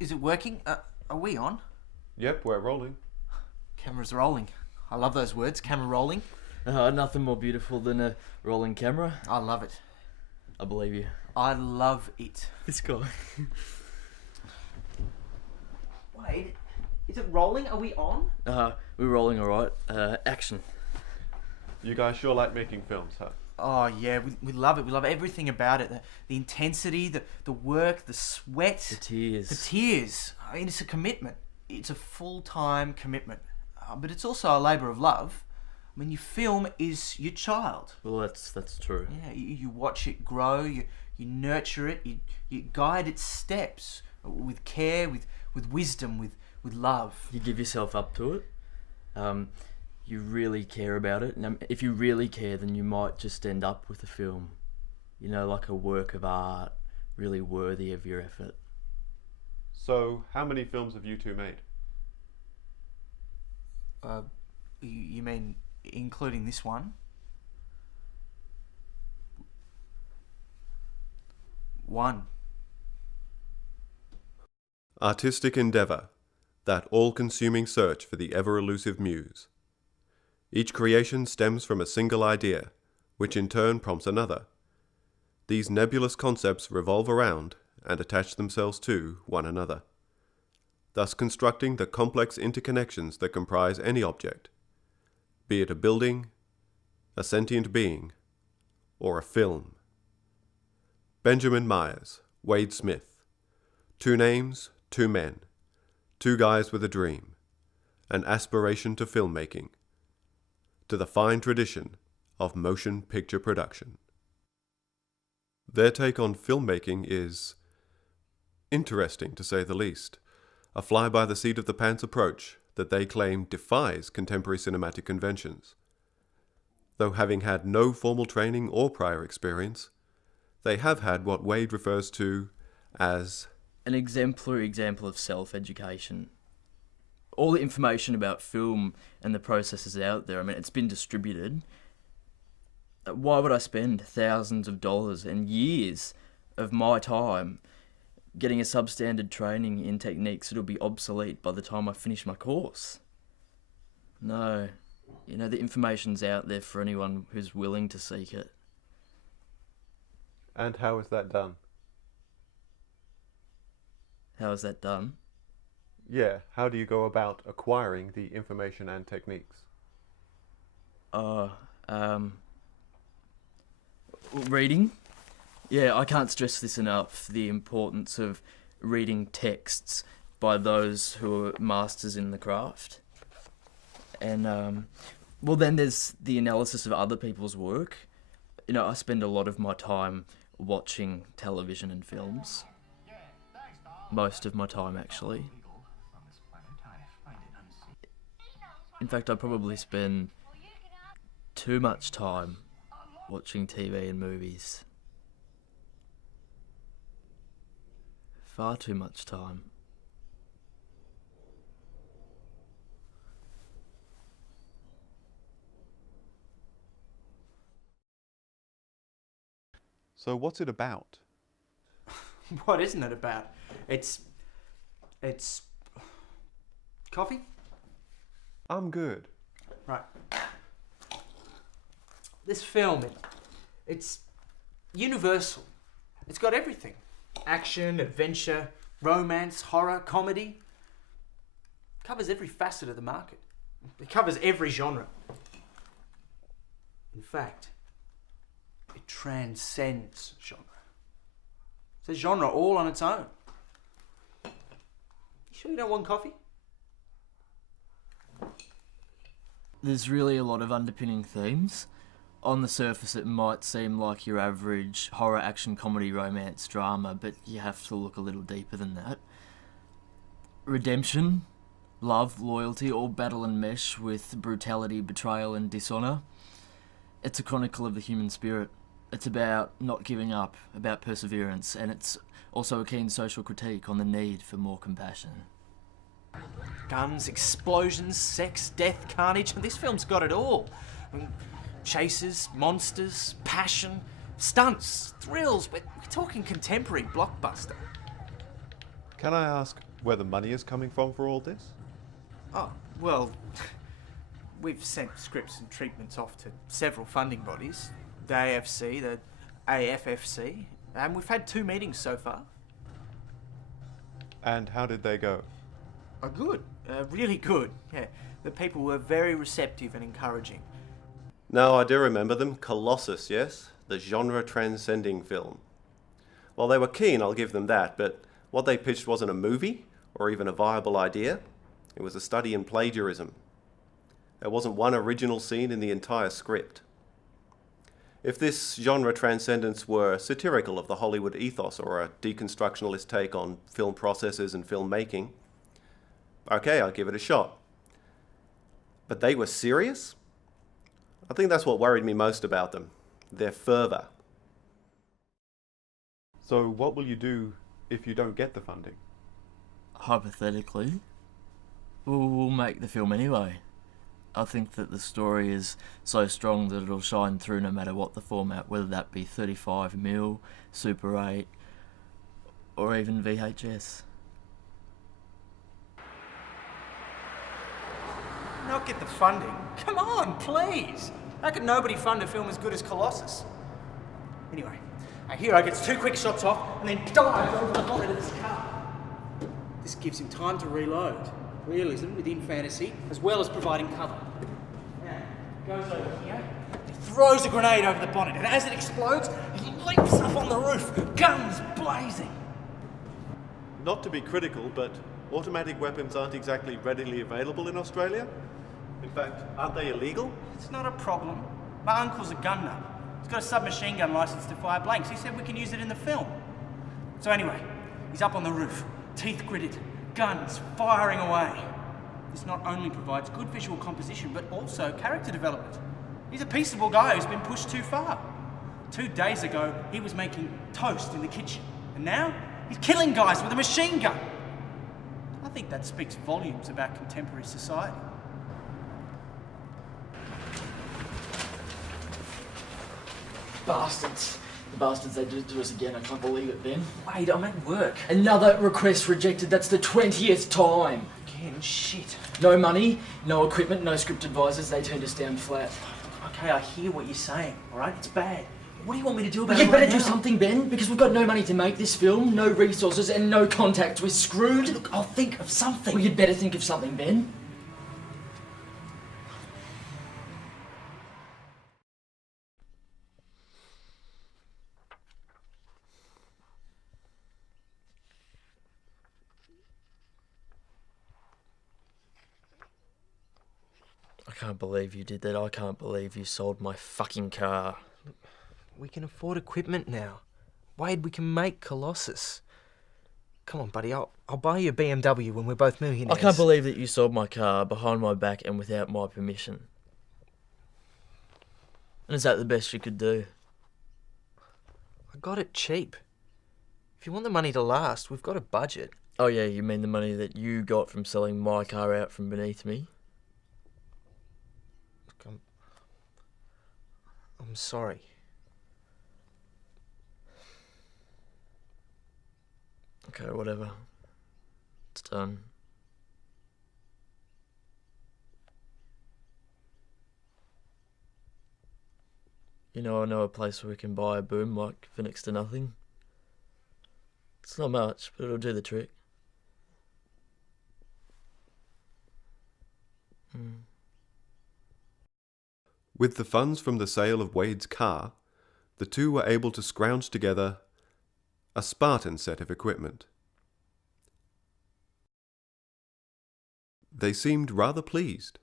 Is it working? Are we on? Yep, we're rolling. Camera's rolling. I love those words, camera rolling. Nothing more beautiful than a rolling camera. I love it. I believe you. I love it. This guy. Wait, is it rolling? Are we on? We're rolling alright. Action. You guys sure like making films, huh? Oh yeah, we love it. We love everything about it. The intensity, the work, the sweat. The tears. The tears. I mean, it's a commitment. It's a full-time commitment. But it's also a labour of love. I mean, your film is your child. Well, that's true. Yeah, you watch it grow, you nurture it, you guide its steps with care, with wisdom, with love. You give yourself up to it. You really care about it. And if you really care, then you might just end up with a film, like a work of art, really worthy of your effort. So, how many films have you two made? You mean including this one? One. Artistic endeavour, that all-consuming search for the ever-elusive muse. Each creation stems from a single idea, which in turn prompts another. These nebulous concepts revolve around and attach themselves to one another, thus constructing the complex interconnections that comprise any object, be it a building, a sentient being, or a film. Benjamin Myers, Wade Smith. Two names, two men. Two guys with a dream. An aspiration to filmmaking. To the fine tradition of motion picture production. Their take on filmmaking is interesting, to say the least. A fly-by-the-seat-of-the-pants approach that they claim defies contemporary cinematic conventions. Though having had no formal training or prior experience, they have had what Wade refers to as an exemplary example of self-education. All the information about film and the processes out there, it's been distributed. Why would I spend thousands of dollars and years of my time getting a substandard training in techniques that'll be obsolete by the time I finish my course? No. The information's out there for anyone who's willing to seek it. And how is that done? How is that done? Yeah, how do you go about acquiring the information and techniques? Reading. Yeah, I can't stress this enough, the importance of reading texts by those who are masters in the craft. And, then there's the analysis of other people's work. I spend a lot of my time watching television and films. Most of my time, actually. In fact, I probably spend too much time watching TV and movies. Far too much time. So what's it about? What isn't it about? It's coffee? I'm good. Right. This film, it's universal. It's got everything. Action, adventure, romance, horror, comedy. It covers every facet of the market. It covers every genre. In fact, it transcends genre. It's a genre all on its own. You sure you don't want coffee? There's really a lot of underpinning themes. On the surface, it might seem like your average horror, action, comedy, romance, drama, but you have to look a little deeper than that. Redemption, love, loyalty, all battle and mesh with brutality, betrayal, and dishonour. It's a chronicle of the human spirit. It's about not giving up, about perseverance, and it's also a keen social critique on the need for more compassion. Guns, explosions, sex, death, carnage. This film's got it all. Chases, monsters, passion, stunts, thrills. We're talking contemporary blockbuster. Can I ask, where the money is coming from for all this? Oh, well, we've sent scripts and treatments off to several funding bodies, the AFC, the AFFC, and we've had 2 meetings so far. And how did they go? Oh, good. Really good. Yeah, the people were very receptive and encouraging. No, I do remember them. Colossus, yes? The genre-transcending film. Well, they were keen, I'll give them that, but what they pitched wasn't a movie, or even a viable idea. It was a study in plagiarism. There wasn't one original scene in the entire script. If this genre transcendence were satirical of the Hollywood ethos or a deconstructionalist take on film processes and filmmaking, okay, I'll give it a shot. But they were serious? I think that's what worried me most about them. Their fervour. So what will you do if you don't get the funding? Hypothetically, we'll make the film anyway. I think that the story is so strong that it'll shine through no matter what the format, whether that be 35mm, Super 8, or even VHS. Not get the funding? Come on, please! How could nobody fund a film as good as Colossus? Anyway, our hero gets 2 quick shots off and then dives over the bonnet of this car. This gives him time to reload. Realism within fantasy, as well as providing cover. Now, goes over here, he throws a grenade over the bonnet, and as it explodes, he leaps up on the roof, guns blazing. Not to be critical, but automatic weapons aren't exactly readily available in Australia. In fact, aren't they illegal? It's not a problem. My uncle's a gun nut. He's got a submachine gun license to fire blanks. He said we can use it in the film. So anyway, he's up on the roof, teeth gritted, guns firing away. This not only provides good visual composition, but also character development. He's a peaceable guy who's been pushed too far. 2 days ago, he was making toast in the kitchen, and now he's killing guys with a machine gun. I think that speaks volumes about contemporary society. Bastards. The bastards, they did it to us again. I can't believe it, Ben. Wait, I'm at work. Another request rejected. That's the 20th time. Again, shit. No money, no equipment, no script advisors. They turned us down flat. Okay, I hear what you're saying, alright? It's bad. What do you want me to do about it You right better do now? something, Ben, because we've got no money to make this film, no resources, and no contacts. We're screwed. Look, I'll think of something. Well, you'd better think of something, Ben. I can't believe you did that. I can't believe you sold my fucking car. We can afford equipment now. Wade, we can make Colossus. Come on, buddy, I'll buy you a BMW when we're both millionaires. I can't believe that you sold my car behind my back and without my permission. And is that the best you could do? I got it cheap. If you want the money to last, we've got a budget. Oh yeah, you mean the money that you got from selling my car out from beneath me? Look, I'm sorry. Okay, whatever. It's done. You know, I know a place where we can buy a boom mic for next to nothing. It's not much, but it'll do the trick. With the funds from the sale of Wade's car, the two were able to scrounge together a Spartan set of equipment. They seemed rather pleased.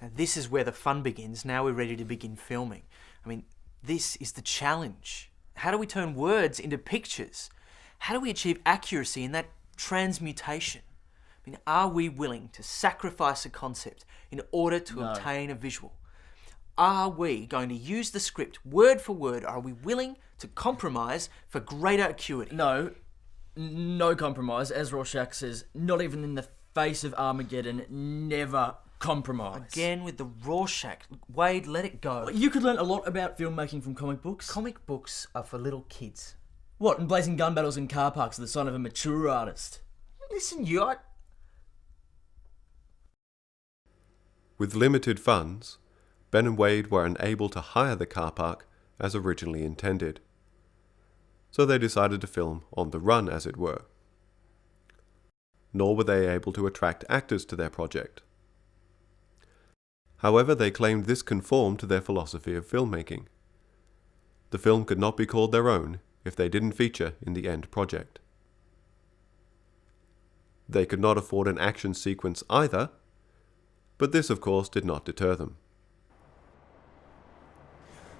And this is where the fun begins. Now we're ready to begin filming. I mean, this is the challenge. How do we turn words into pictures? How do we achieve accuracy in that transmutation? I mean, are we willing to sacrifice a concept in order to obtain a visual? Are we going to use the script word for word? Are we willing to compromise for greater acuity? No compromise. As Rorschach says, not even in the face of Armageddon, never compromise. Again with the Rorschach. Wade, let it go. You could learn a lot about filmmaking from comic books. Comic books are for little kids. What, and blazing gun battles in car parks are the sign of a mature artist? Listen, you... With limited funds, Ben and Wade were unable to hire the car park as originally intended. So they decided to film on the run, as it were. Nor were they able to attract actors to their project. However, they claimed this conformed to their philosophy of filmmaking. The film could not be called their own if they didn't feature in the end project. They could not afford an action sequence either, but this of course did not deter them.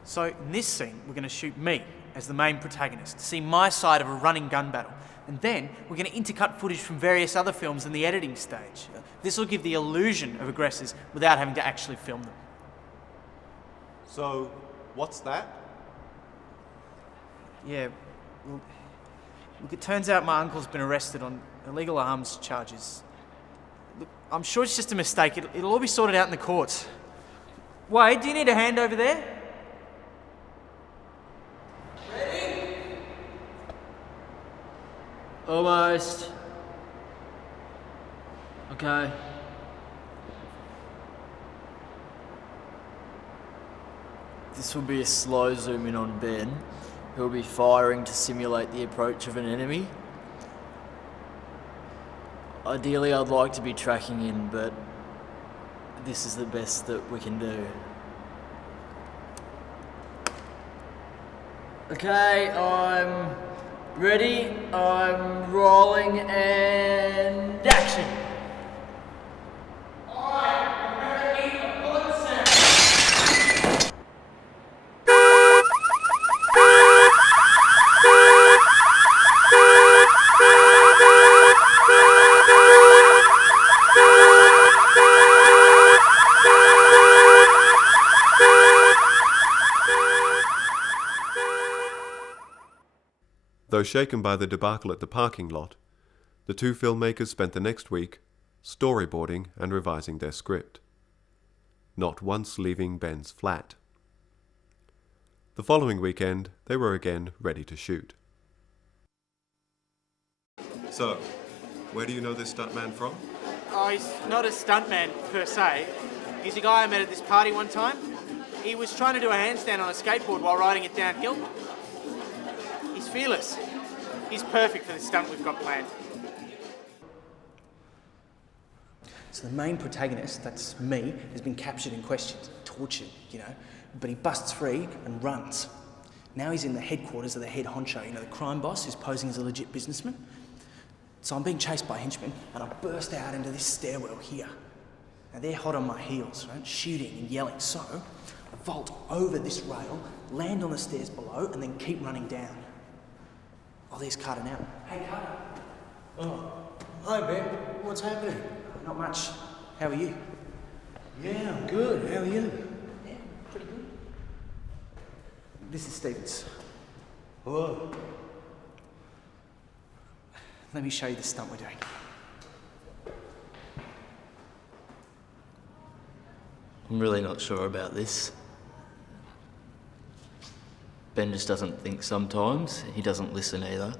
So in this scene, we're going to shoot me as the main protagonist, to see my side of a running gun battle. And then we're going to intercut footage from various other films in the editing stage. This will give the illusion of aggressors without having to actually film them. So, what's that? Yeah, well, look, it turns out my uncle's been arrested on illegal arms charges. Look, I'm sure it's just a mistake. It'll all be sorted out in the courts. Wade, do you need a hand over there? Almost. Okay. This will be a slow zoom in on Ben, who will be firing to simulate the approach of an enemy. Ideally, I'd like to be tracking in, but this is the best that we can do. Okay, I'm ready, I'm rolling, and action! Though shaken by the debacle at the parking lot, the two filmmakers spent the next week storyboarding and revising their script, not once leaving Ben's flat. The following weekend, they were again ready to shoot. So, where do you know this stuntman from? Oh, he's not a stuntman per se. He's a guy I met at this party one time. He was trying to do a handstand on a skateboard while riding it downhill. He's fearless. He's perfect for the stunt we've got planned. So the main protagonist, that's me, has been captured and questioned, tortured, but he busts free and runs. Now he's in the headquarters of the head honcho, the crime boss who's posing as a legit businessman. So I'm being chased by henchmen and I burst out into this stairwell here. Now they're hot on my heels, right? Shooting and yelling. So I vault over this rail, land on the stairs below and then keep running down. Oh, there's Carter now. Hey, Carter. Oh, hi, Ben. What's happening? Not much. How are you? Yeah, I'm good. How are you? Yeah, pretty good. This is Stevens. Hello. Let me show you the stunt we're doing. I'm really not sure about this. Ben just doesn't think sometimes. He doesn't listen either.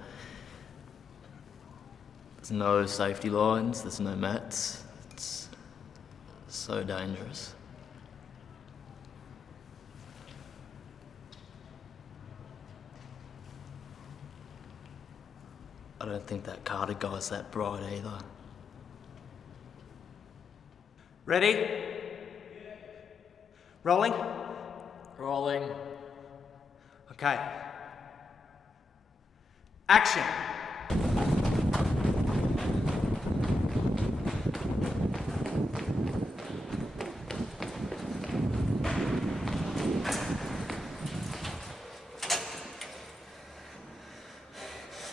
There's no safety lines, there's no mats. It's so dangerous. I don't think that Carter guy's that bright either. Ready? Rolling? Rolling. Okay. Action!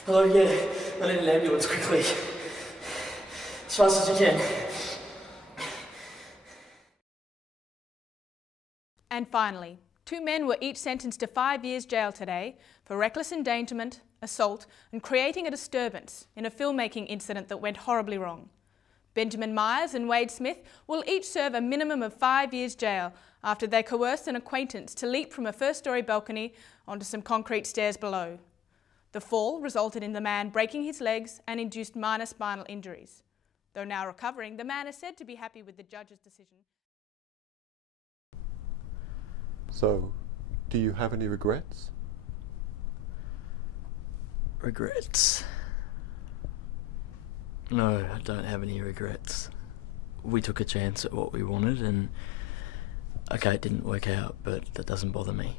Hello, yeah. I need an ambulance quickly. As fast as you can. And finally, 2 men were each sentenced to 5 years jail today for reckless endangerment, assault and creating a disturbance in a filmmaking incident that went horribly wrong. Benjamin Myers and Wade Smith will each serve a minimum of 5 years jail after they coerced an acquaintance to leap from a first-story balcony onto some concrete stairs below. The fall resulted in the man breaking his legs and induced minor spinal injuries. Though now recovering, the man is said to be happy with the judge's decision. So, do you have any regrets? Regrets? No, I don't have any regrets. We took a chance at what we wanted and okay, it didn't work out, but that doesn't bother me.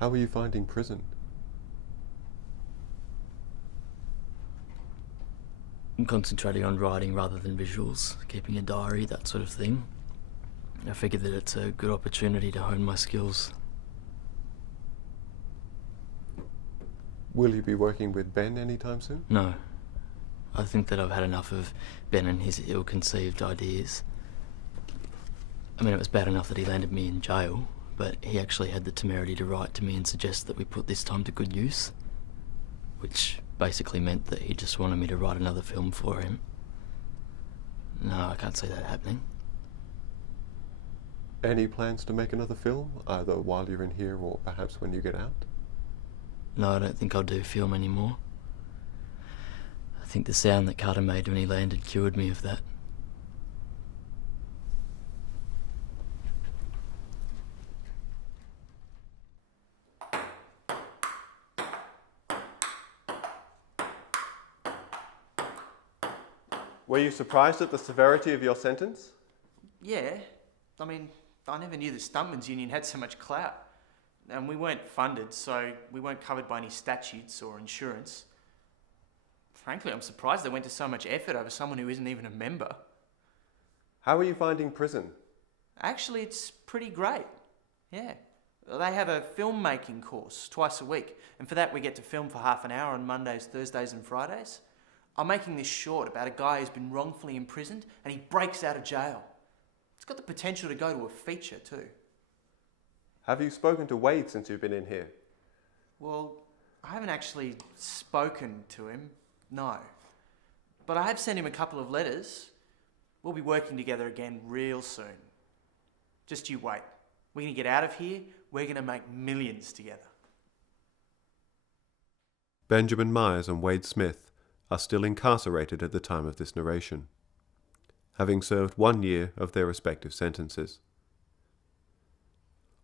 How are you finding prison? I'm concentrating on writing rather than visuals, keeping a diary, that sort of thing. I figured that it's a good opportunity to hone my skills. Will you be working with Ben anytime soon? No. I think that I've had enough of Ben and his ill-conceived ideas. I mean, it was bad enough that he landed me in jail, but he actually had the temerity to write to me and suggest that we put this time to good use, which basically meant that he just wanted me to write another film for him. No, I can't see that happening. Any plans to make another film, either while you're in here or perhaps when you get out? No, I don't think I'll do film anymore. I think the sound that Carter made when he landed cured me of that. Were you surprised at the severity of your sentence? Yeah, I mean, I never knew the Stuntmen's Union had so much clout. And we weren't funded, so we weren't covered by any statutes or insurance. Frankly, I'm surprised they went to so much effort over someone who isn't even a member. How are you finding prison? Actually, it's pretty great. Yeah. They have a filmmaking course twice a week, and for that we get to film for half an hour on Mondays, Thursdays and Fridays. I'm making this short about a guy who's been wrongfully imprisoned and he breaks out of jail. It's got the potential to go to a feature too. Have you spoken to Wade since you've been in here? Well, I haven't actually spoken to him, no. But I have sent him a couple of letters. We'll be working together again real soon. Just you wait. We're going to get out of here. We're going to make millions together. Benjamin Myers and Wade Smith are still incarcerated at the time of this narration, having served 1 year of their respective sentences.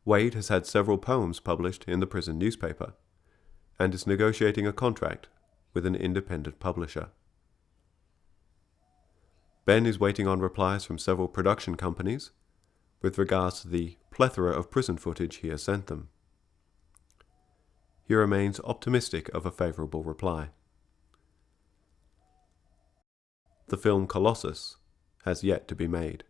Wade has had several poems published in the prison newspaper and is negotiating a contract with an independent publisher. Ben is waiting on replies from several production companies with regards to the plethora of prison footage he has sent them. He remains optimistic of a favourable reply. The film Colossus has yet to be made.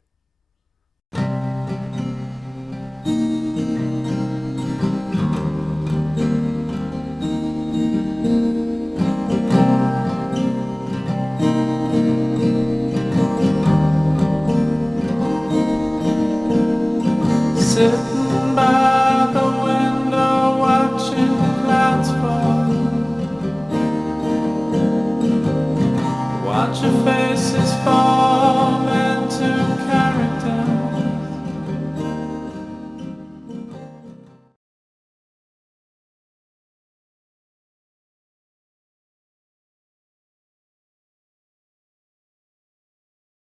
Sitting by the window watching clouds fall. Watch your faces fall.